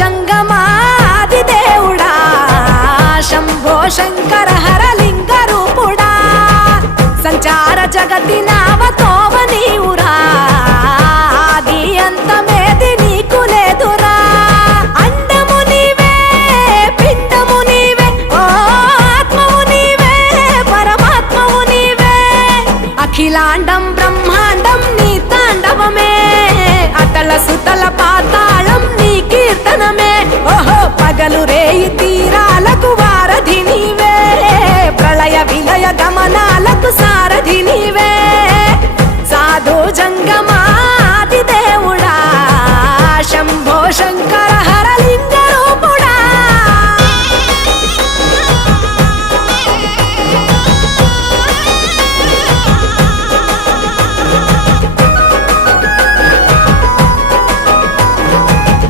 జంగమాది దేవుడా శంభో శంకర హరలింగ రూపుడా సంచార జగతి నావతోవ నీవురా ఆది అంతమేది నీకు లేదురా అండము నీవే పిండము నీవే ఓ ఆత్మవు నీవే పరమాత్మవు నీవే అఖిలాండం బ్రహ్మాండం నీ తాండవమే అతల సుతల పాతాళం నీ కీర్తనమే ఓహో పగలు రేయి తీరాలకు వారధి నీవే ప్రళయ విలయ గమనాలకు సారథి నీవే సాధు జంగమా